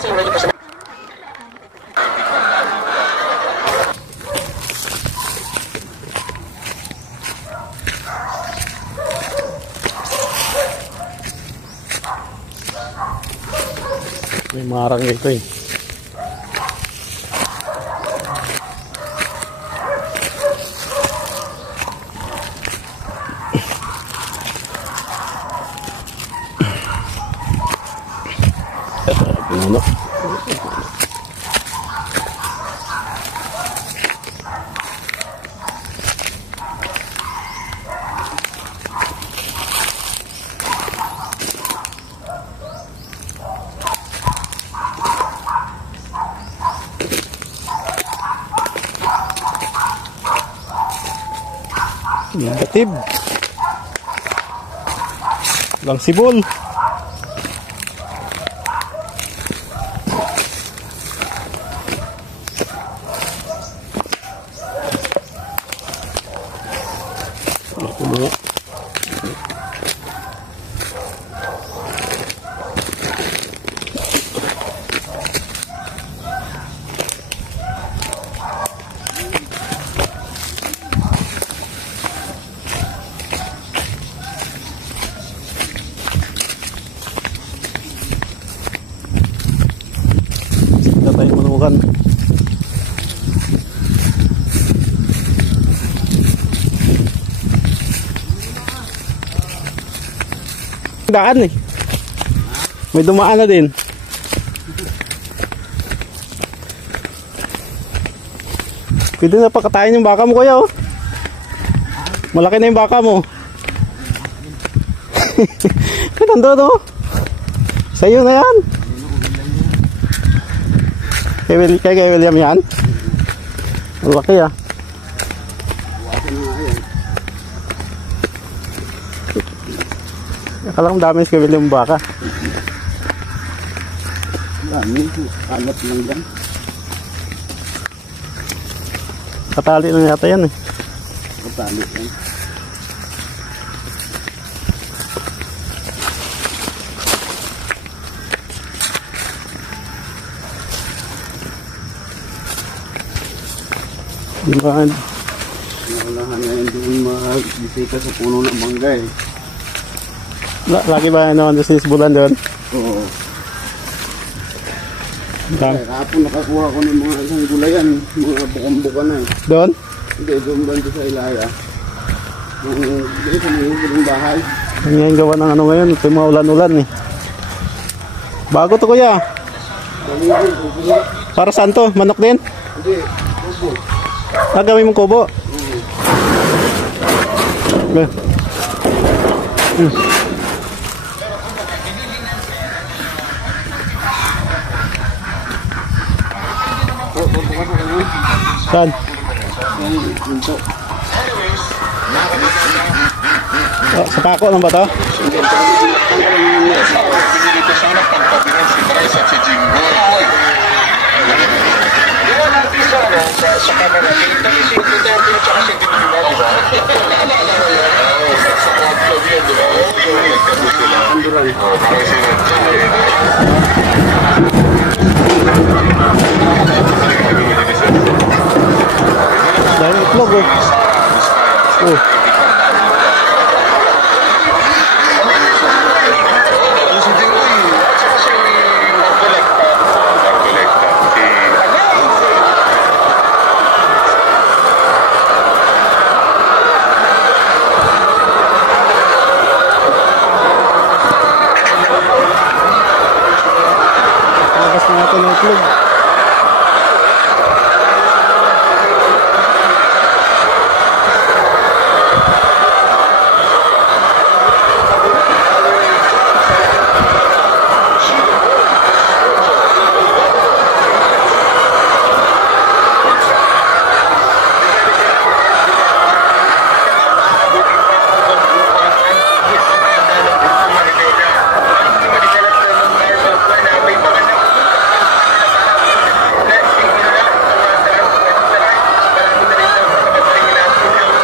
May marang ito eh. Puno. Batib lang sibol. Tayo manukan. Daan eh. May dumaan na din. Pwede na pakatayin yung baka mo, kuya, oh. Malaki na yung baka mo. Nandun, oh. Sa'yo na yan. Kay William yan? Malaki ah. Akalang dami kay William baka. Dami, alat lang yan. Katali na yata yan eh. Katali yan. Dimaan. Nakalahan na yun doon mag-bisita sa puno ng mangga eh. Lagi ba naman doon sa isbulan doon? Oo. Kapon nakakuha ko ng mga isang gulayan, mga bukang-buka na eh. Doon? Hindi, doon ba sa Ilaya. Doon sa mga bahay. Ngayon gawa ng ano ngayon, ito yung mga ulan-ulan eh. Bago to, kuya. Para saan to? Manok din? Hindi, kubo. Gawin mong kubo? Saan? Oh, sa pako lang ba to? Sa camera, kasi si Duterte at saka si Duterte, di ba? Sa club yan, di ba? Anduran. Dahil itlog eh. Oh. Natin ang itlog.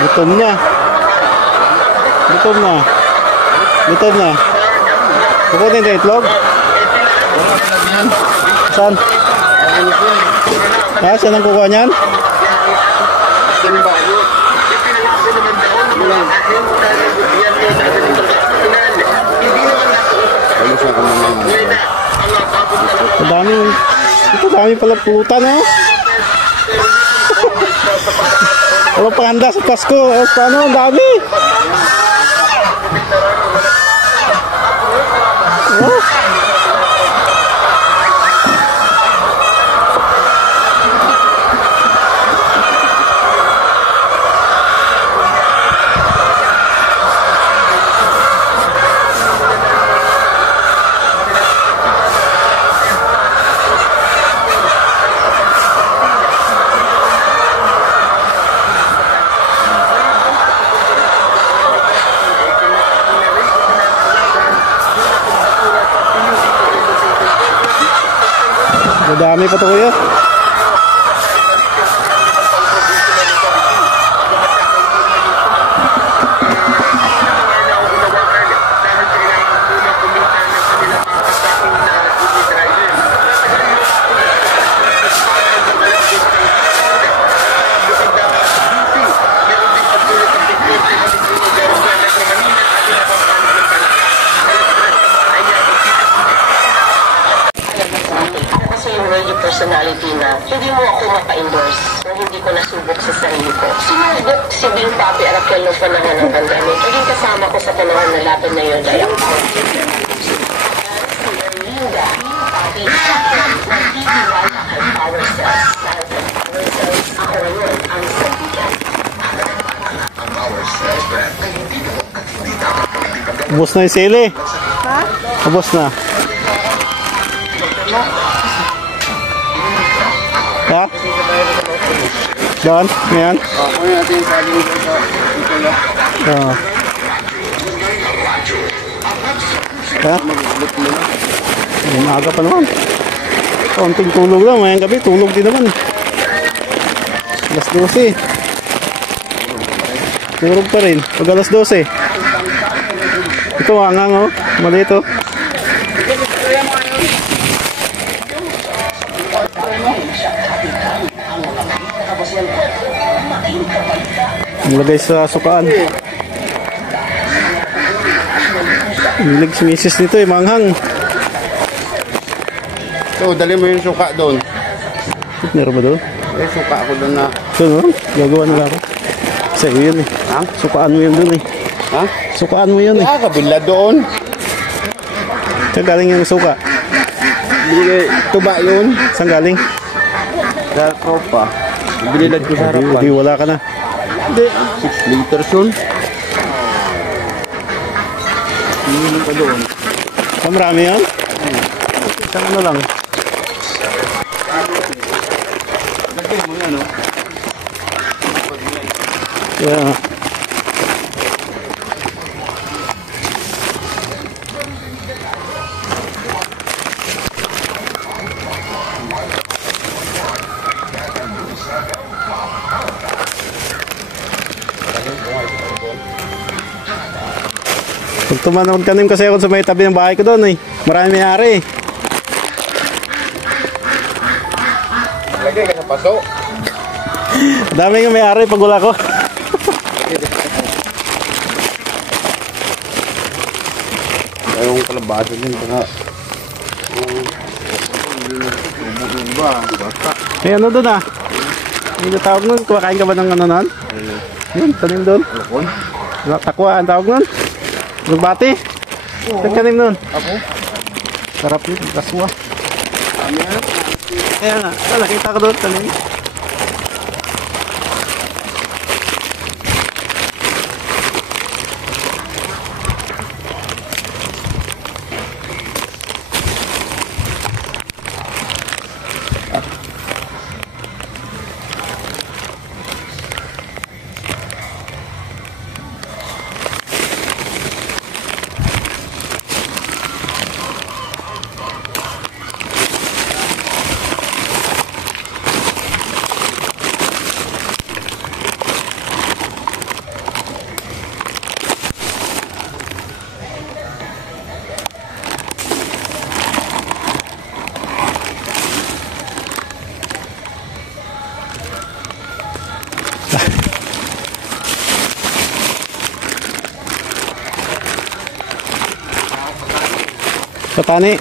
Gutom na. Gutom na. Gutom na. Kukunin na itlog? Saan? Ah, saan ang kukuha niyan? Dami. Ito dami pala pulutan, oh. Walang panganda sa Pasko. Paano? Ang dami. Oh. Madami pa ito kuya. Personality na hindi mo ako mapa-endorse o hindi ko nasubok sa sarili ko. Sinubok si Bing Papi Arakel noong panahon ng pandemic. Naging kasama ko sa panahon na laban na yun ay ang si Erlinda Papi nagtitiwala kay Power Cells. Dahil sa Power Cells, ako ngayon ang sabihan. Ang Power Cells brand ay hindi naman at hindi dapat pagkakita. Ubos na yung sili. Ha? Ubos na. Ha? Doon? Ngayon? Kunin natin yung saling sa ito. Oo. Ha? Ang aga pa naman. Konting tulog lang. Mayang gabi, tulog din naman. Alas 12. Tulog pa rin. Pag alas 12. Ito, hangang oh. Mali ito. Nilagay sa sukaan. Nilig si misis nito eh, manghang. So, dali mo yung suka doon. Meron ba doon? May suka ako doon na. Ito no? Gagawa nila ako. Sa'yo yun eh. Ha? Sukaan mo yun doon eh. Ha? Sukaan mo yun eh. Kabila doon. Saan galing yung suka? Tuba yun. Saan galing? Sa tropa. Binilad ko sa harapan. Di wala ka na. Hindi. 6 liters yun. Tingin pa doon. Marami yan? Isang ano lang. Lagyan mo yan, no? Yeah. Pag tumanong kanim kasi ako sa may tabi ng bahay ko doon eh. Marami may-ari eh. Lagay ka sa paso. Dami nga may-ari pag wala ko. Ayong kalabasa din. May ano doon ah. May tawag nun. Kumakain ka ba ng ano nun? Yun, tanim doon. Takwa ang tawag nun. Nagbati? Nagkanim nun? Ako? Sarap yun, kaswa. Kaya nga, nakita ko doon, tanim. Sa tani.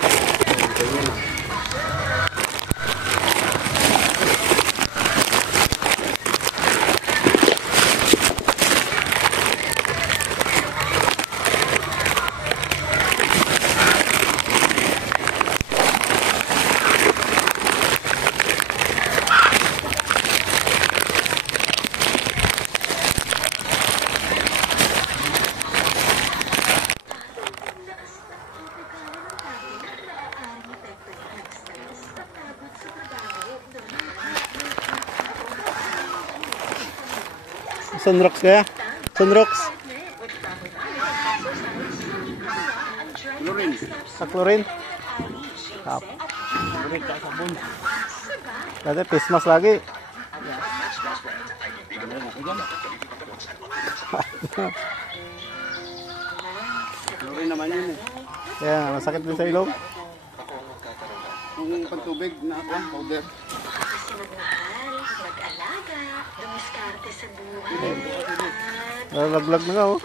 Sunrocks kaya? Sunrocks? Chlorine. Sa chlorine? Tap. Dati pismas lagi. Chlorine naman yun eh. Kaya masakit din sa ilong. Yung pagtubig na ako, powder. Mag-alaga, dumiskarte sa buhay. Nalaglag na nga oh.